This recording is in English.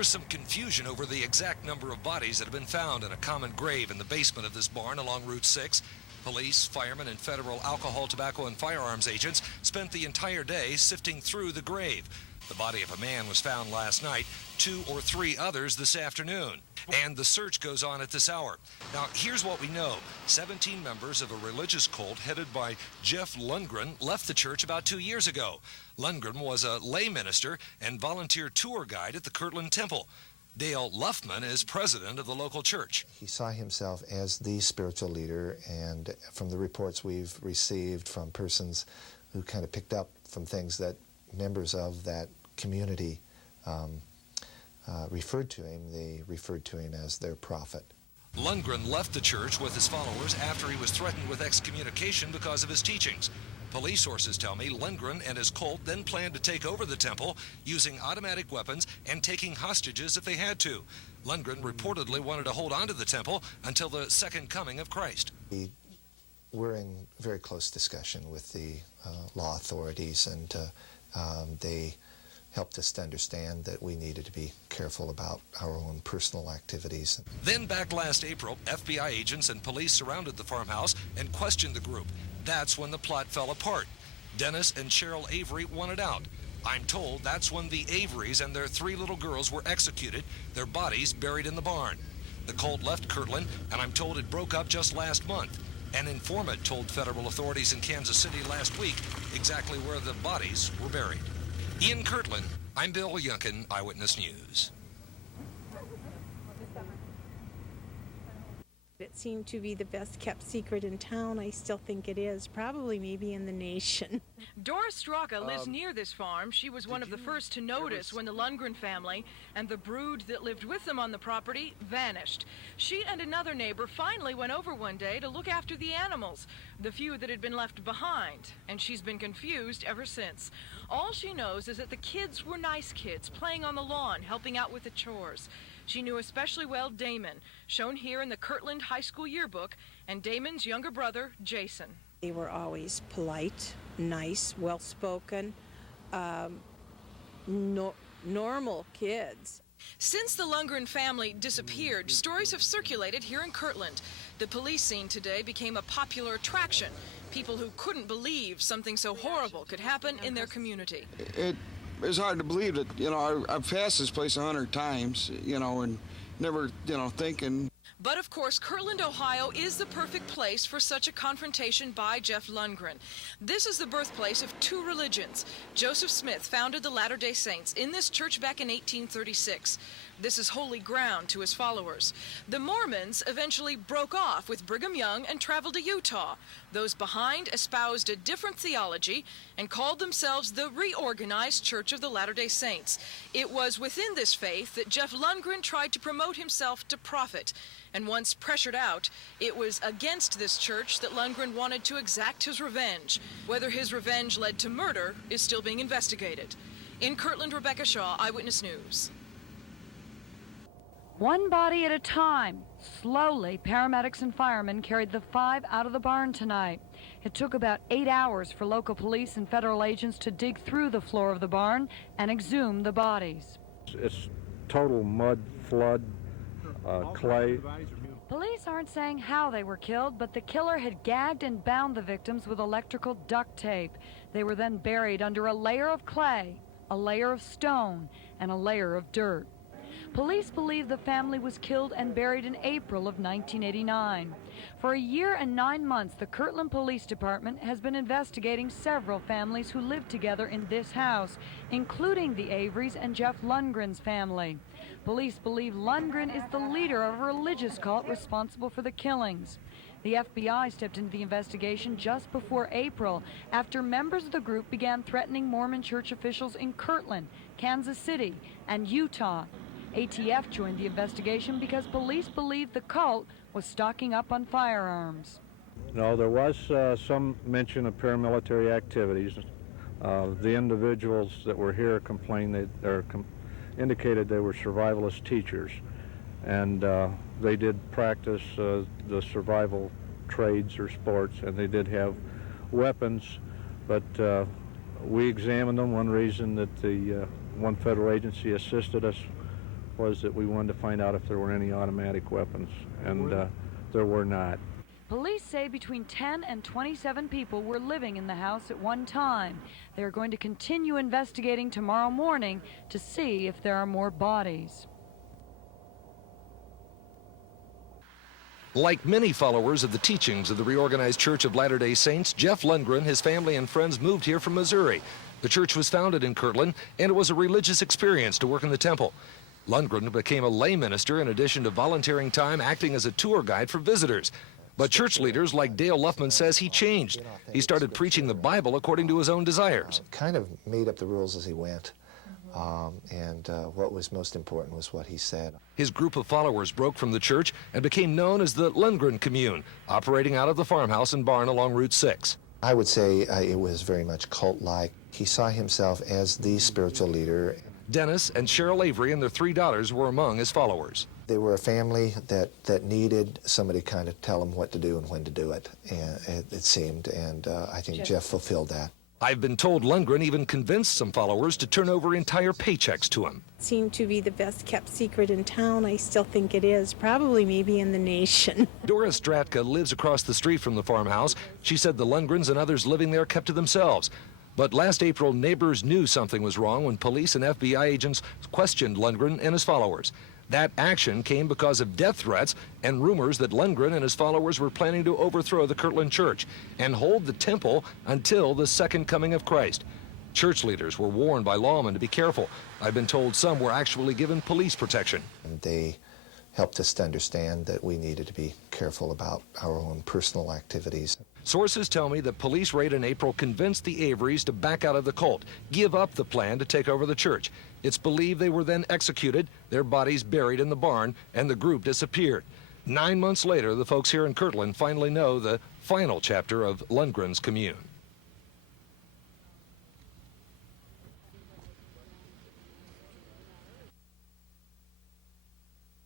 is some confusion over the exact number of bodies that have been found in a common grave in the basement of this barn along Route 6. Police, firemen, and federal alcohol, tobacco, and firearms agents spent the entire day sifting through the grave. The body of a man was found last night, 2 or 3 others this afternoon, and the search goes on at this hour. Now, here's what we know. 17 members of a religious cult headed by Jeff Lundgren left the church about 2 years ago. Lundgren was a lay minister and volunteer tour guide at the Kirtland Temple. Dale Luffman is president of the local church. He saw himself as the spiritual leader, and from the reports we've received from persons who kind of picked up from things that members of that community referred to him, they referred to him as their prophet. Lundgren left the church with his followers after he was threatened with excommunication because of his teachings. Police sources tell me Lundgren and his cult then planned to take over the temple using automatic weapons and taking hostages if they had to. Lundgren reportedly wanted to hold on to the temple until the second coming of Christ. We're in very close discussion with the law authorities, and they helped us to understand that we needed to be careful about our own personal activities. Then back last April, FBI agents and police surrounded the farmhouse and questioned the group. That's when the plot fell apart. Dennis and Cheryl Avery wanted out. I'm told that's when the Averys and their 3 little girls were executed, their bodies buried in the barn. The cult left Kirtland, and I'm told it broke up just last month. An informant told federal authorities in Kansas City last week exactly where the bodies were buried. In Kirtland, I'm Bill Yunkin, Eyewitness News. It seemed to be the best kept secret in town. I still think it is, probably maybe in the nation. Doris Straka lives near this farm. She was one of the first to notice when the Lundgren family and the brood that lived with them on the property vanished. She and another neighbor finally went over one day to look after the animals, the few that had been left behind, and she's been confused ever since. All she knows is that the kids were nice kids, playing on the lawn, helping out with the chores. She knew especially well Damon, shown here in the Kirtland High School yearbook, and Damon's younger brother, Jason. They were always polite, nice, well-spoken, normal kids. Since the Lundgren family disappeared, stories have circulated here in Kirtland. The police scene today became a popular attraction. People who couldn't believe something so horrible could happen in their community. It's hard to believe that, I've passed this place 100 times, and never, thinking. But of course, Kirtland, Ohio is the perfect place for such a confrontation by Jeff Lundgren. This is the birthplace of 2 religions. Joseph Smith founded the Latter-day Saints in this church back in 1836. This is holy ground to his followers. The Mormons eventually broke off with Brigham Young and traveled to Utah. Those behind espoused a different theology and called themselves the Reorganized Church of the Latter-day Saints. It was within this faith that Jeff Lundgren tried to promote himself to prophet. And once pressured out, it was against this church that Lundgren wanted to exact his revenge. Whether his revenge led to murder is still being investigated. In Kirtland, Rebecca Shaw, Eyewitness News. One body at a time. Slowly, paramedics and firemen carried the 5 out of the barn tonight. It took about 8 hours for local police and federal agents to dig through the floor of the barn and exhume the bodies. It's total mud, flood, clay. Police aren't saying how they were killed, but the killer had gagged and bound the victims with electrical duct tape. They were then buried under a layer of clay, a layer of stone, and a layer of dirt. Police believe the family was killed and buried in April of 1989. For a year and 9 months, the Kirtland Police Department has been investigating several families who lived together in this house, including the Averys and Jeff Lundgren's family. Police believe Lundgren is the leader of a religious cult responsible for the killings. The FBI stepped into the investigation just before April, after members of the group began threatening Mormon church officials in Kirtland, Kansas City, and Utah. ATF joined the investigation because police believed the cult was stocking up on firearms. No, there was some mention of paramilitary activities. The individuals that were here complained indicated they were survivalist teachers, and they did practice the survival trades or sports, and they did have weapons, but we examined them. One reason that the one federal agency assisted us was that we wanted to find out if there were any automatic weapons, and there were not. Police say between 10 and 27 people were living in the house at one time. They are going to continue investigating tomorrow morning to see if there are more bodies. Like many followers of the teachings of the Reorganized Church of Latter-day Saints, Jeff Lundgren, his family and friends moved here from Missouri. The church was founded in Kirtland, and it was a religious experience to work in the temple. Lundgren became a lay minister in addition to volunteering time acting as a tour guide for visitors. But church leaders like Dale Luffman says he changed. He started preaching the Bible according to his own desires. Kind of made up the rules as he went. What was most important was what he said. His group of followers broke from the church and became known as the Lundgren Commune, operating out of the farmhouse and barn along Route 6. I would say it was very much cult-like. He saw himself as the spiritual leader. Dennis and Cheryl Avery and their 3 daughters were among his followers. They were a family that needed somebody to kind of tell them what to do and when to do it, and it seemed, and I think Jeff fulfilled that. I've been told Lundgren even convinced some followers to turn over entire paychecks to him. It seemed to be the best kept secret in town. I still think it is, probably maybe in the nation. Doris Stratka lives across the street from the farmhouse. She said the Lundgrens and others living there kept to themselves. But last April, neighbors knew something was wrong when police and FBI agents questioned Lundgren and his followers. That action came because of death threats and rumors that Lundgren and his followers were planning to overthrow the Kirtland Church and hold the temple until the second coming of Christ. Church leaders were warned by lawmen to be careful. I've been told some were actually given police protection. And they helped us to understand that we needed to be careful about our own personal activities. Sources tell me that police raid in April convinced the Averys to back out of the cult, give up the plan to take over the church. It's believed they were then executed, their bodies buried in the barn, and the group disappeared. 9 months later, the folks here in Kirtland finally know the final chapter of Lundgren's Commune.